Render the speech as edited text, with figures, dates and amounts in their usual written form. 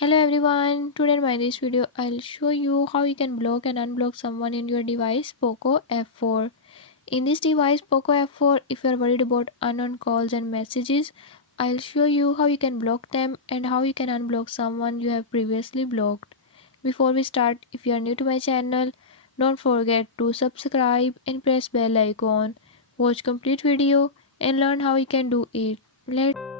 Hello everyone, today in this video I'll show you how you can block and unblock someone in your device POCO F4. In this device POCO F4, if you are worried about unknown calls and messages, I'll show you how you can block them and how you can unblock someone you have previously blocked. Before we start, if you are new to my channel, don't forget to subscribe and press bell icon. Watch complete video and learn how you can do it. Let's